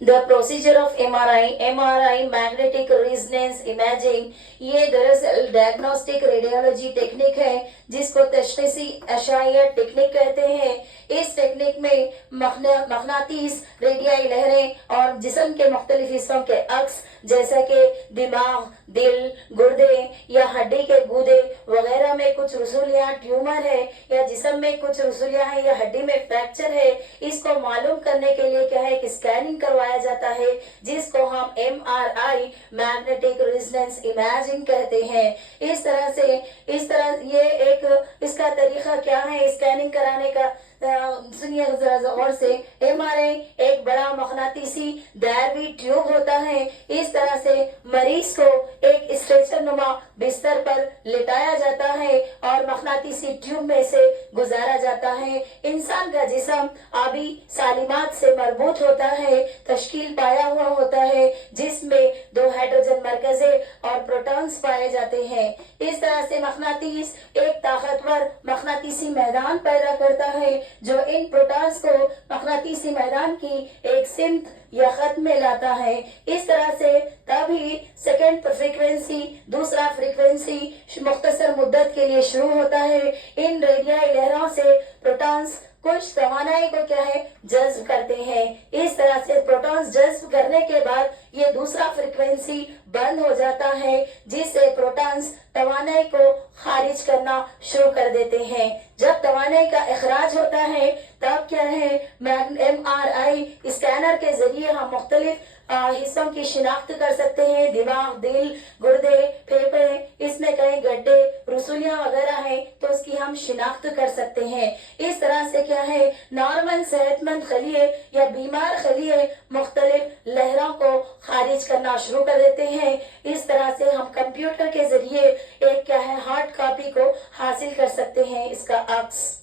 The procedure of MRI magnetic resonance imaging, ये दरअसल diagnostic radiology technique है जिसको तशखीसी अशाइया टेक्निक कहते हैं। इस टेक्निक में मगनातीस रेडियाई लहरें और जिस्म के मुख्तलिफ हिस्सों के अक्स जैसा कि दिमाग, दिल, गुर्दे या हड्डी के गूदे वगैरह में कुछ रसूलियाँ ट्यूमर है या जिस्म में कुछ रसूलियाँ है या हड्डी में फ्रैक्चर है, इसको मालूम करने के लिए क्या है कि स्कैनिंग करवाया जाता है जिसको हम MRI मैग्नेटिक रेजोनेंस इमेजिंग कहते हैं। इस तरह ये एक इसका तरीका क्या है स्कैनिंग कराने का, सुनिए जरा गौर से। MRI एक बड़ा मगनातीसी दायरवी ट्यूब होता है। इस तरह से मरीज को एक स्ट्रेचर नुमा बिस्तर पर लिटाया जाता है और मगनातीसी ट्यूब में से गुजारा जाता है। इंसान का जिस्म आबी सालिमात से मरबूत होता है, तश्कील पाया हुआ होता है जिसमें 2 हाइड्रोजन मरकजे और प्रोटॉन्स पाए जाते हैं। इस तरह से मगनातीस एक ताकतवर मगनातीसी मैदान पैदा करता है जो इन प्रोटॉन्स को मगनातीसी मैदान की एक सिमत या खत में लाता है। इस तरह से तभी सेकेंड फ्रीक्वेंसी, दूसरा फ्रीक्वेंसी मुख्तसर मुद्दत के लिए शुरू होता है। इन रेडियाई लहरों से प्रोटॉन्स कुछ तवानाई को क्या है जज्ब करते हैं। इस तरह से प्रोटॉन्स जज्ब करने के बाद ये दूसरा फ्रीक्वेंसी बंद हो जाता है जिससे प्रोटॉन्स तवानाई को खारिज करना शुरू कर देते हैं। जब तवानाई का इखराज होता है तब क्या है MRI स्कैनर के जरिए हम मुख्तलिफ हिस्सों की शिनाख्त कर सकते हैं। दिमाग, दिल, गुर्दे, फेफड़े, इसमें कहीं गड्ढे, रसूलियां वगैरह हैं तो उसकी हम शिनाख्त कर सकते हैं। इस तरह से क्या है नॉर्मल सेहतमंद खलिए या बीमार खलिए मुख्तलिफ लहरों को खारिज करना शुरू कर देते हैं। इस तरह से हम कंप्यूटर के जरिए एक क्या है हार्ड कॉपी को हासिल कर सकते हैं, इसका अक्स।